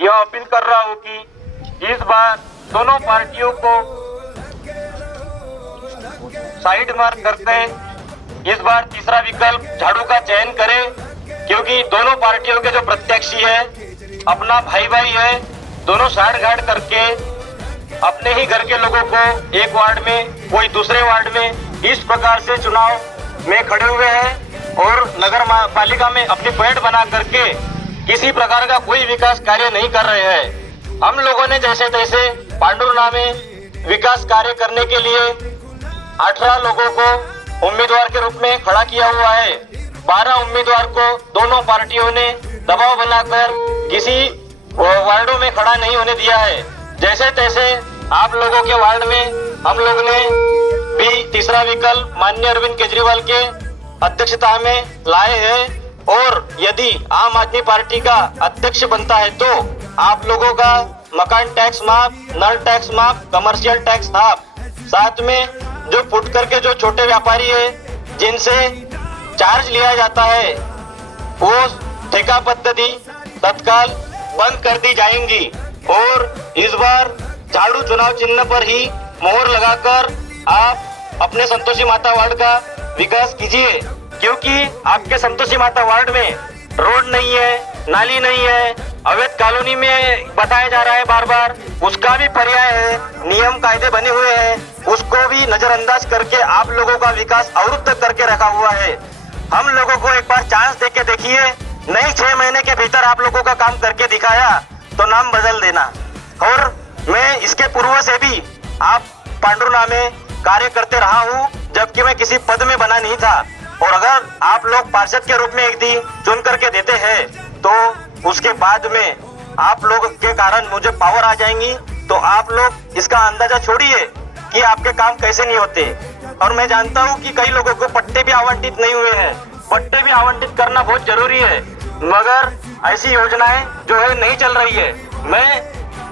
यह अपील कर रहा हूं कि इस बार दोनों पार्टियों को साइड मार्क करके इस बार तीसरा विकल्प झाड़ू का चयन करें, क्योंकि दोनों पार्टियों के जो प्रत्याशी है अपना भाई भाई है। दोनों साठ घाट करके अपने ही घर के लोगों को एक वार्ड में, कोई दूसरे वार्ड में, इस प्रकार से चुनाव में खड़े हुए हैं और नगर पालिका में अपनी पैठ बना करके किसी प्रकार का कोई विकास कार्य नहीं कर रहे हैं। हम लोगों ने जैसे तैसे पांडुरना में विकास कार्य करने के लिए 18 लोगों को उम्मीदवार के रूप में खड़ा किया हुआ है। 12 उम्मीदवार को दोनों पार्टियों ने दबाव बनाकर किसी वार्डों में खड़ा नहीं होने दिया है। जैसे तैसे आप लोगों के वार्ड में हम लोग ने भी तीसरा विकल्प माननीय अरविंद केजरीवाल के अध्यक्षता में लाए हैं और यदि आम आदमी पार्टी का अध्यक्ष बनता है तो आप लोगों का मकान टैक्स माफ, नल टैक्स माफ, कमर्शियल टैक्स माफ, साथ में जो फुटकर के जो छोटे व्यापारी है जिनसे चार्ज लिया जाता है वो ठेका पद्धति तत्काल बंद कर दी जाएंगी और इस बार झाड़ू चुनाव चिन्ह पर ही मोहर लगाकर आप अपने संतोषी माता वार्ड का विकास कीजिए, क्योंकि आपके संतोषी माता वार्ड में रोड नहीं है, नाली नहीं है, अवैध कॉलोनी में बताया जा रहा है बार बार, उसका भी पर्याय है, नियम कायदे बने हुए हैं, उसको भी नजरअंदाज करके आप लोगों का विकास अवरुद्ध करके रखा हुआ है। हम लोगों को एक बार चांस देके देखिए, नहीं 6 महीने के भीतर आप लोगों का काम करके दिखाया तो नाम बदल देना। और मैं इसके पूर्व से भी आप पांडुरना में कार्य करते रहा हूँ, जबकि मैं किसी पद में बना नहीं था, और अगर आप लोग पार्षद के रूप में एक दिन चुन करके देते हैं तो उसके बाद में आप लोग के कारण मुझे पावर आ जाएंगी, तो आप लोग इसका अंदाजा छोड़िए कि आपके काम कैसे नहीं होते। और मैं जानता हूँ कि कई लोगों को पट्टे भी आवंटित नहीं हुए हैं, पट्टे भी आवंटित करना बहुत जरूरी है, मगर ऐसी योजनाएं जो है नहीं चल रही है। मैं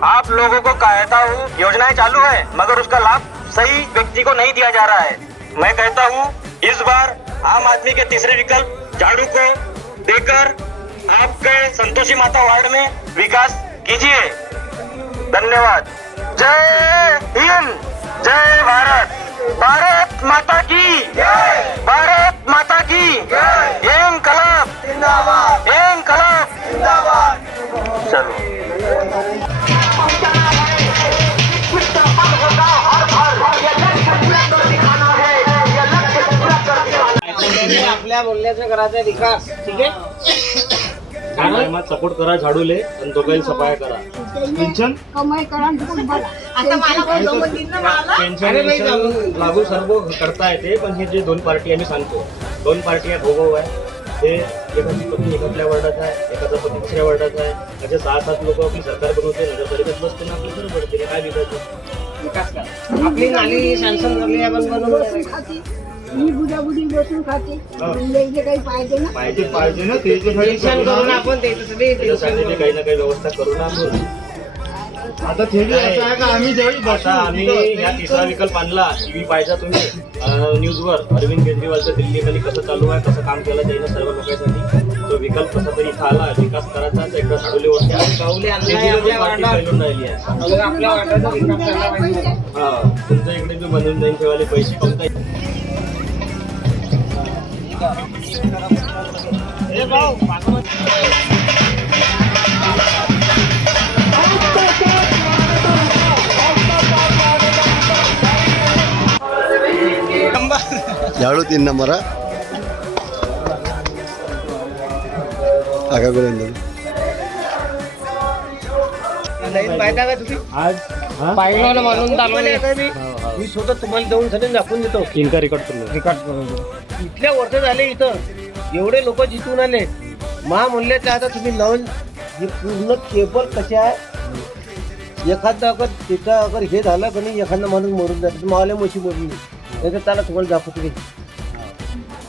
आप लोगों को कहता हूँ योजनाएं चालू है मगर उसका लाभ सही व्यक्ति को नहीं दिया जा रहा है। मैं कहता हूँ इस बार आम आदमी के तीसरे विकल्प झाड़ू को देकर आपके संतोषी माता वार्ड में विकास कीजिए। धन्यवाद। जय हिंद, जय भारत, भारत माता की, भारत माता की, इंकलाब जिंदाबाद, इंकलाब जिंदाबाद। चलो आपल्या बोलण्याचा करायचा विकास, ठीक आहे। सपोर्ट करा झाडूले आणि दोघांनी सफाया करा, पेन्शन कमाई करा आता पेन्शन लागू सर्व करता येते। पण हे जे दोन पार्टी आम्ही सांगतो, दोन पार्टी भोगव आहे, ते एखादी पती एखाद्या वार्डात आहे, एखादा पती दुसऱ्या वार्डात आहे, असे 6-7 लोक आपली सरकार बनवते, नगरपालिकेत बसते ना, आपलं बरं पडते, काय विकास करा। आपली नाली सँक्शन झाली आपण बनवून मी बुडाबुडी बसून खाते, इथे काही पाहिजे ना, पाहिजे ना, टेन्शन करून आपण त्याच्यासाठी काही ना काही व्यवस्था करू ना आपण। आता आम्ही या तिसरा विकल्प आणला, टीव्ही पाहिजे तुम्ही न्यूजवर अरविंद केजरीवालचं दिल्लीखाली कसं चालू आहे, कसं काम केलं जाईल सर्व लोकांसाठी, तो विकल्प कसा तरी इथं आला, विकास करायचा एकदा झाडूलेवरती फैलून राहिली आहे। आपल्या वाटाचा विकास करायला पाहिजे। हा, तुमच्या इकडे बी बनवून जाईल ठेवायला पैसे कमता झाड़ू 3 नंबर आगा पाहिलं म्हणून मी स्वतः तुम्हाला देऊन साठी दाखवून देतो, रेकॉर्ड करून इथल्या वर्ष झाले, इथं एवढे लोक जिंकून आले, महामूल्याचे आता तुम्ही लावून हे पूर्ण केबल कसे आहे, एखादा अगर तिथं अगर हे झालं का नाही, एखादा माणूस मरून जातो, मावल्या मोठी मोडली नाही तर त्याला तुम्हाला दाखवतो की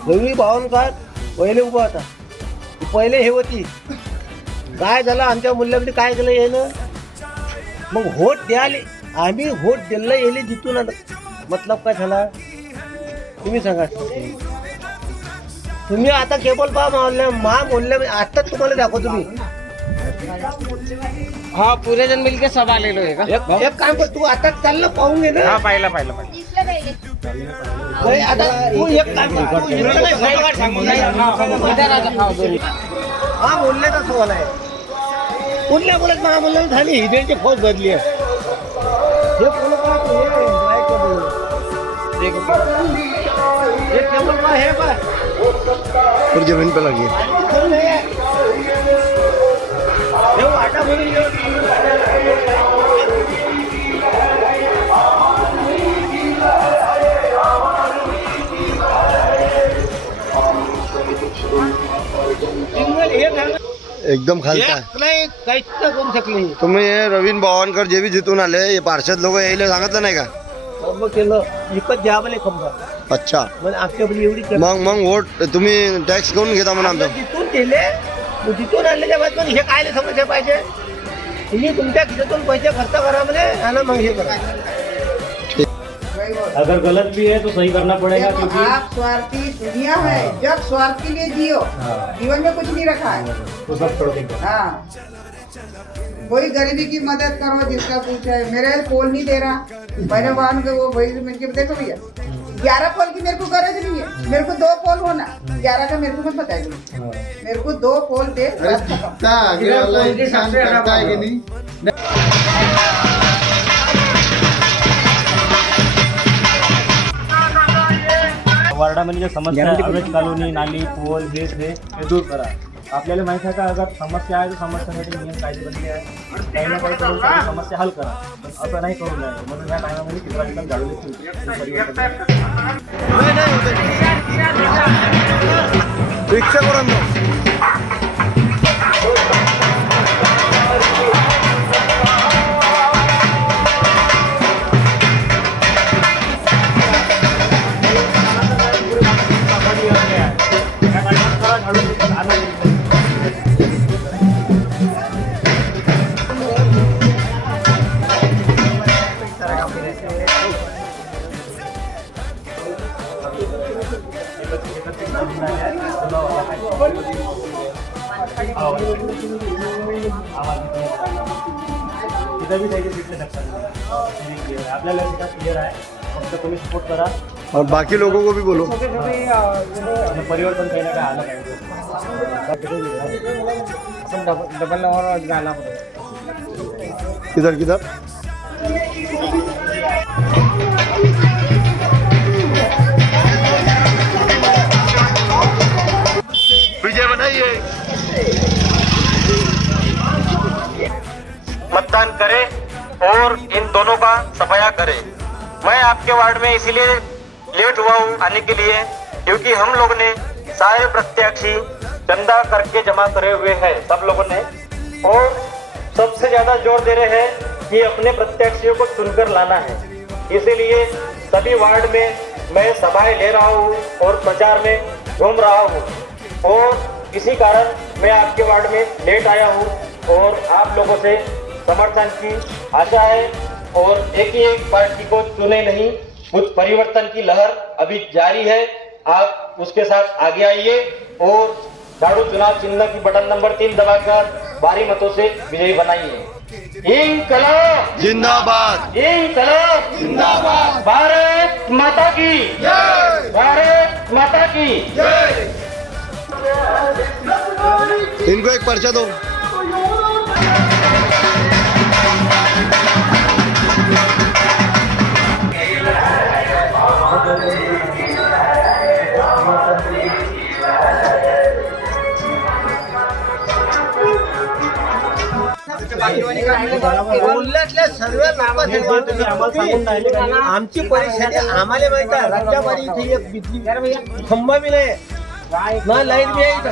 रवी भावन काय पहिले उभा होता, पहिले हे होती, काय झालं आमच्या मूल्यामध्ये काय केलं हे ना, मग व्होट द्याले आम्ही व्होट दिलं येले जिथून मतलब काय झाला तुम्ही सांगा। तुम्ही आता केबल पहा महामूल्य आताच तुम्हाला दाखवतो मी, हाँ पूरे जन मिलके सभा ले लो एक एक काम कर, तू आता चाल ना, पाहून घे ना. पाहिला नाही, आता तू एक काम कर, तू इथं नाही, हा बोलण्याचा सवाल आहे. कुठल्या बोलत महामंडळ झाली हिदयची फौज भरली आहे. हे बोलत नाही तू, हे लाईट बोल. हे केवळ का हे बा और जमीन पे लगी हे वाटा भरून एकदम खालता आहे. नाही काहीच नाही करू शकले. तुम्ही हे रवीन बावनकर जे बी जिथून आले हे पार्षद लोक यायला सांगितलं नाही का? मग केलं विकत घ्या म्हणे खंबा. अच्छा, म्हणजे आमच्याकडे एवढी कमी. मग वोट तुम्ही टॅक्स करून घेता म्हणून आमचं. जिथून केले मग जिथून आणले बाद पण हे काय समजलं पाहिजे. तुम्ही तुमच्या खिशातून पैसे खर्च करा म्हणे आणि मग हे करा. अगर गलत भी है तो सही करना पड़ेगा, देखो, क्योंकि आप स्वार्थी दुनिया है, जग स्वार्थ के लिए जियो. जीवन में कुछ नहीं रखा है. तो सब छोड़ देंगे. हाँ, कोई गरीबी की मदद करो जिसका कुछ है. मेरे पोल नहीं दे रहा, मैंने वाहन के वो भाई मुझे देखो भैया 11 पोल की मेरे को गरज नहीं है. मेरे को 2 पोल होना, 11 का मेरे को मत बताइए. मेरे को 2 पोल दे. वार्डामध्ये ज्या समस्या आहे, अवैध कॉलोनी, नाली, पोल, हे दूर करा. आपल्याला माहिती आहे का, अगर समस्या आहे तर समस्यासाठी नियम कायदेबंदी आहे. काही ना काही करून त्याची समस्या हल करा. पण असं नाही करू नये. म्हणून या टायमामध्ये तिसरा विकल्प जाळून रिक्षा करून आपल्याला क्लिअर आहे. फक्त तुम्ही सपोर्ट करा और बाकी लोगों को भी बोलो. आणि परिवर्तन काही ना काही आलं पाहिजे. डबल और गाना किधर किधर विजय बनाइए. मतदान करें और इन दोनों का सफाया करें. मैं आपके वार्ड में इसीलिए लेट हुआ हूँ आने के लिए, क्योंकि हम लोग ने सारे प्रत्याशी चंदा करके जमा करे हुए हैं सब लोगों ने, और सबसे ज्यादा जोर दे रहे हैं कि अपने प्रत्याशियों को चुनकर लाना है. इसीलिए सभी वार्ड में मैं सभाएं ले रहा हूँ और प्रचार में घूम रहा हूँ, और इसी कारण मैं आपके वार्ड में लेट आया हूँ. और आप लोगों से समर्थन की आशा है, और एक ही एक पार्टी को चुने नहीं, कुछ परिवर्तन की लहर अभी जारी है. आप उसके साथ आगे आइए और झाड़ू चुनाव चिन्ह की बटन नंबर 3 दबाकर भारी मतों से विजयी बनाइए. इंकलाब जिंदाबाद. इंकलाब जिंदाबाद. भारत माता की जय. भारत माता की जय. इनको एक पर्चा दो. बोलण्यातल्या सर्व लोक आमची परिस्थिती आम्हाला माहिती आहे. राज्यामध्ये इथे एक बिजली खंबा बी नाही, ना लाईट बी आहे इथं.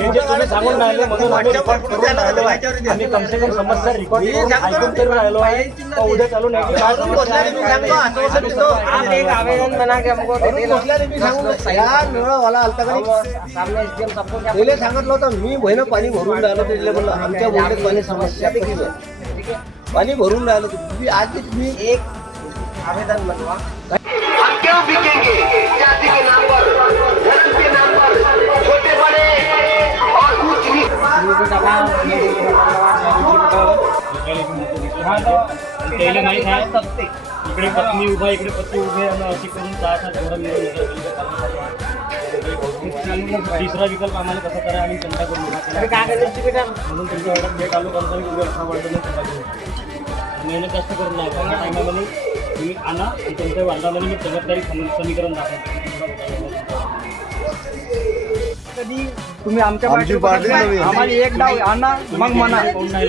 हे जे तुम्ही सांगून राहिले म्हणून आम्ही रिपोर्ट करून राहिलो आहे. आम्ही कम से कम समस्या रिकॉर्ड करून ऐकून तरी राहिलो आहे. तर उद्या चालून आहे की अजून बसल्याने मी सांगतो, आश्वासन देतो. आप एक आवेदन बना के हमको दे अजून देना. बसल्याने मी सांगतो, या नळवाला आलता का नाही? सामने एसडीएम सबको क्या पहिले सांगितलं होतं मी बहिण पाणी भरून राहिलो त्याला म्हणलं आमच्या बोलण्यात पाणी समस्या देखील आहे. पाणी भरून राहिलो तुम्ही आज बी तुम्ही एक आवेदन बनवा. हम क्यों बिकेंगे जाति के नाम पर, धर्म के नाम पर, छोटे बड़े और ऊंच नीच. दबा बघायला इकडे मोठं दिसलं पाहिजे. आणि त्याला माहित आहे इकडे पत्नी उभा इकडे पती उभे आणि अशी करून 6-7 घोडा मिळून तिसरा विकल्प आम्हाला कसा करा आम्ही चिंता करू नका. म्हणून तुमच्या वाटत भेट आलो कंपनी उभे असा वाटत मेहनत जास्त करून नाही त्या टायमामध्ये तुम्ही आणा आणि तुमच्या वार्डामध्ये मी चमत्कारी समीकरण दाखवतो. कधी तुम्ही आमच्या आमची पार्टी नवी. आम्हाला एक डाव आणा मग म्हणा कोण नाही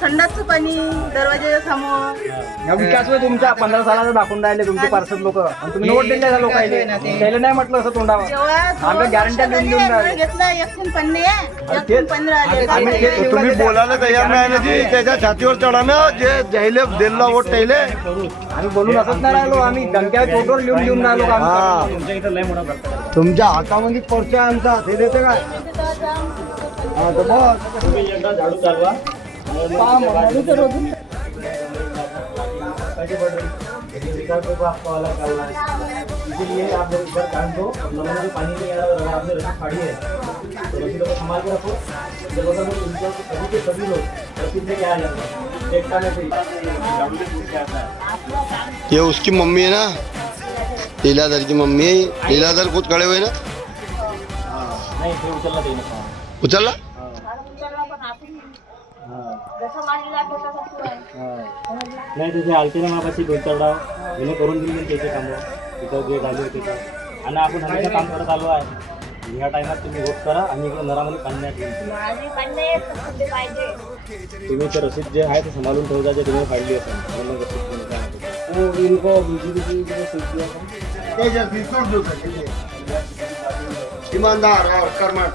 संडासचं पाणी दरवाजाच्या समोर या विकास तुमच्या 15 सालाचा दाखवून राहिले तुमचे पार्षद लोक आणि तुम्ही नोट दिले त्या लोकांना त्याला नाही म्हटलं असं तोंडावर आम्ही गॅरंटी देऊन देऊन राहिले. घेतला 115 आम्ही आले. तेच तुम्ही बोलायला तयार नाही ना जी त्याच्या छातीवर चढा ना जे द्यायले दिला वोट त्याले आम्ही बोलून असंच नाही राहिलो आम्ही डंक्या फोटोवर लिहून लिहून राहिलो का आम्ही. हा तुमच्या इथं लय मोठा भ्रष्टाचार. तुमच्या हातामध्ये पर्चा आहे आमचा ते देते काय हा तर बस तुम्ही एकदा झाडू चालवा इसीलिए आप लोग इधर काम दो और नमूने जो पानी में आपने रखी खाड़ी है तो रसीदों को संभाल के रखो. जब अगर लोग उनके सभी के सभी लोग रसीद लेके आ जाएंगे एक टाइम से झाड़ू से पूछ के आता है. ये उसकी मम्मी है ना लीलाधर की मम्मी है. लीलाधर खुद खड़े हुए ना नाही ते उचलला देईल ना. उचलला नाही तिथे आलते ना मापाशी 2-4 डाव हिने करून दिली त्याचे कामं तिथं जे झाले होते ते. आणि आपण हमेशा काम करत आलो आहे. ह्या टायमात तुम्ही वोट करा आणि इकडे नरामध्ये पाण्यात तुम्ही ते रसीद जे आहे ते सांभाळून ठेवता जे तुम्ही फाडली असेल मग रसीद तुम्ही काय ईमानदार और कर्मठ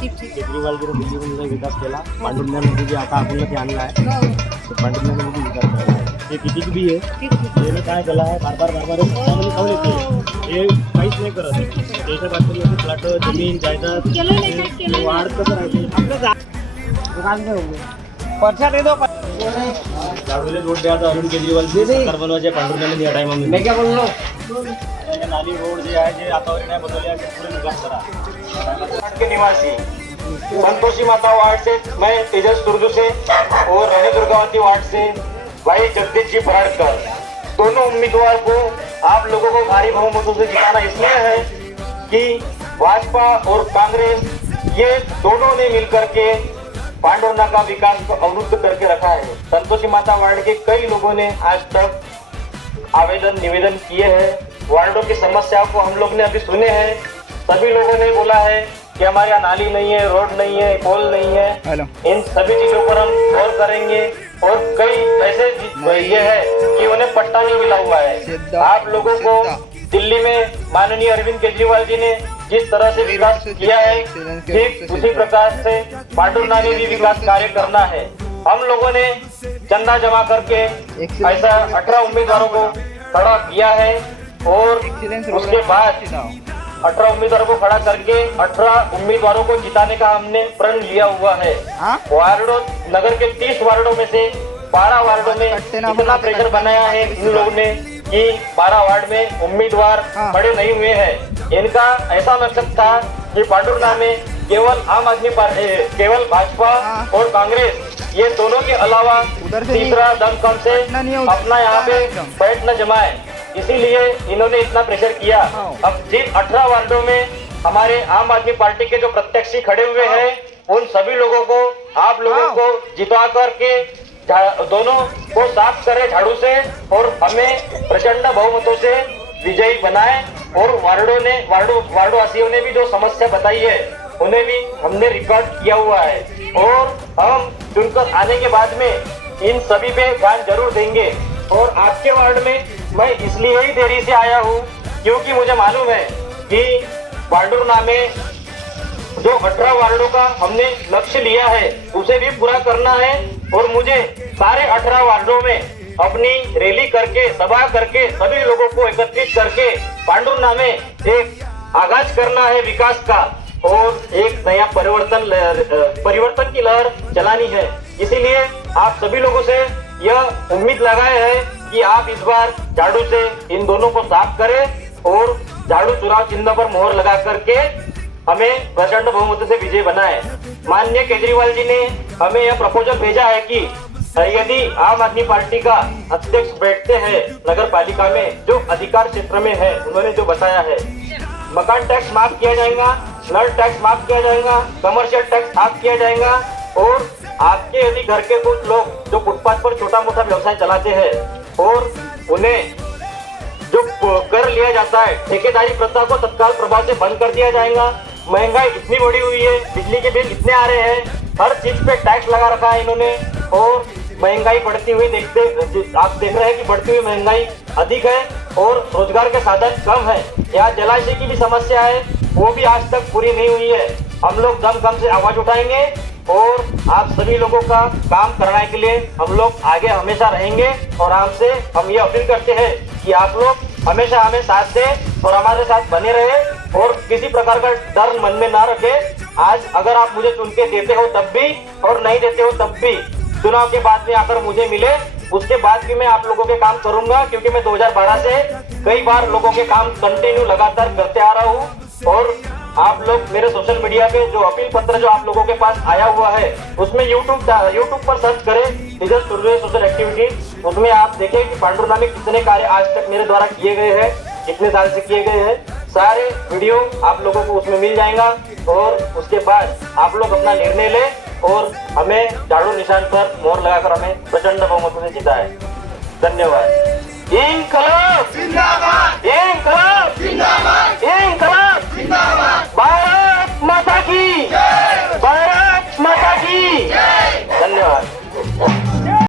केजरीवालजीने दिल्लीमध्ये विकास केला. पांडुरण्यामध्ये जे आता आपण ते आणलं आहे ते पांडुरण्यामध्ये विकास केला आहे. ते किती बी आहे त्याने काय केलं आहे बार त्यामध्ये खाऊन येते हे काहीच नाही करत. त्याच्या बाजूला प्लॉट जमीन जायदाद वाढ कसं राहते पर्चा दे दो झाडूले रोड द्यायचा अरुण केजरीवालची सरकार बनवायचे पांडुरण्यामध्ये या टायमामध्ये. मैं क्या बोल रहा हूँ नाली रोड जे आहे जे आता नाही बनवले आहे ते पूरे विकास करा. के निवासी संतोषी माता वार्ड से मैं तेजस तुर्दू से और रानी दुर्गावती वार्ड से भाई जगदीश जी भराड़कर दोनों उम्मीदवार को आप लोगों को भारी बहुमतों से जिताना इसलिए है कि भाजपा और कांग्रेस ये दोनों ने मिलकर के पांडुरना का विकास को अवरुद्ध करके रखा है. संतोषी माता वार्ड के कई लोगों ने आज तक आवेदन निवेदन किए हैं. वार्डों की समस्याओं को हम लोग ने अभी सुने हैं. सभी लोगों ने बोला है कि हमारे यहाँ नाली नहीं है, रोड नहीं है, पोल नहीं है. इन सभी चीजों पर हम गौर करेंगे. और कई ऐसे ये है कि उन्हें पट्टा नहीं मिला हुआ है. आप लोगों को दिल्ली में माननीय अरविंद केजरीवाल जी ने जिस तरह से विकास किया है ठीक उसी प्रकार से पांडुरना में भी विकास कार्य करना है. हम लोगों ने चंदा जमा करके ऐसा 18 उम्मीदवारों को खड़ा किया है और उसके बाद 18 उम्मीदवारों को खड़ा करके 18 उम्मीदवारों को जिताने का हमने प्रण लिया हुआ है. वार्डों नगर के 30 वार्डों में से 12 वार्डों में इतना प्रेशर बनाया है इन लोगों ने कि 12 वार्ड में उम्मीदवार खड़े नहीं हुए हैं. इनका ऐसा मकसद था कि पांडुरना में केवल आम आदमी पार्टी, केवल भाजपा और कांग्रेस ये दोनों के अलावा तीसरा दमखम से अपना यहाँ पे पैठ न जमाए. इसीलिए इन्होंने इतना प्रेशर किया. अब जिन 18 वार्डों में हमारे आम आदमी पार्टी के जो प्रत्याशी खड़े हुए हैं उन सभी लोगों को आप लोगों को जिता करके दोनों को साफ करें झाड़ू से और हमें प्रचंड बहुमतों से विजयी बनाए. और वार्डोवासियों ने भी जो समस्या बताई है उन्हें भी हमने रिकॉर्ड किया हुआ है और हम चुनकर आने के बाद में इन सभी पे ध्यान जरूर देंगे. और आपके वार्ड में मैं इसलिए ही देरी से आया हूँ क्योंकि मुझे मालूम है कि पांडुरना में जो 18 वार्डों का हमने लक्ष्य लिया है उसे भी पूरा करना है. और मुझे सारे 18 वार्डों में अपनी रैली करके, सभा करके, सभी लोगों को एकत्रित करके पांडुर्णा में एक आगाज करना है विकास का और एक नया परिवर्तन की लहर चलानी है। इसीलिए आप सभी लोगों से यह उम्मीद लगाए है कि आप इस बार झाड़ू से इन दोनों को साफ करें और झाड़ू चुनाव चिन्ह पर मोहर लगा करके हमें प्रचंड बहुमत से विजय बनाए। माननीय केजरीवाल जी ने हमें यह प्रपोजल भेजा है कि यदि आम आदमी पार्टी का अध्यक्ष बैठते हैं नगर पालिका में, जो अधिकार क्षेत्र में है, उन्होंने जो बताया है, मकान टैक्स माफ किया जाएगा, नल टैक्स माफ किया जाएगा, कमर्शियल टैक्स माफ किया जाएगा और आपके यदि घर के कुछ लोग जो फुटपाथ पर छोटा मोटा व्यवसाय चलाते हैं और उन्हें जो कर लिया जाता है, ठेकेदारी प्रथा को तत्काल प्रभाव से बंद कर दिया जाएगा। महंगाई इतनी बढ़ी हुई है, बिजली के बिल इतने आ रहे हैं, हर चीज पे टैक्स लगा रखा है इन्होंने और महंगाई बढ़ती हुई आप देख रहे हैं कि बढ़ती हुई महंगाई अधिक है और रोजगार के साधन कम है। यहाँ जलाशय की भी समस्या है, वो भी आज तक पूरी नहीं हुई है। हम लोग दम से आवाज उठाएंगे और आप सभी लोगों का काम कराने के लिए हम लोग आगे हमेशा रहेंगे और आपसे हम ये अपील करते हैं कि आप लोग हमेशा हमें साथ दें और हमारे साथ बने रहे और किसी प्रकार का डर मन में ना रखे। आज अगर आप मुझे चुन के देते हो तब भी और नहीं देते हो तब भी, चुनाव के बाद में आकर मुझे मिले, उसके बाद भी मैं आप लोगों के काम करूंगा, क्योंकि मैं 2012 से कई बार लोगों के काम कंटिन्यू लगातार करते आ रहा हूँ। और आप लोग मेरे सोशल मीडिया पे जो अपील पत्र जो आप लोगों के पास आया हुआ है, उसमें यूट्यूब पर सर्च करें डीजल सर्वे सोशल एक्टिविटी, उसमें आप देखें कि पांडुर्णा में कितने कार्य आज तक मेरे द्वारा किए गए हैं, कितने साल से किए गए हैं, सारे वीडियो आप लोगों को उसमें मिल जाएगा। और उसके बाद आप लोग अपना निर्णय लें और हमें झाड़ू निशान पर मोहर लगाकर हमें प्रचंड बहुमत से जिताएं। धन्यवाद। इनकलाब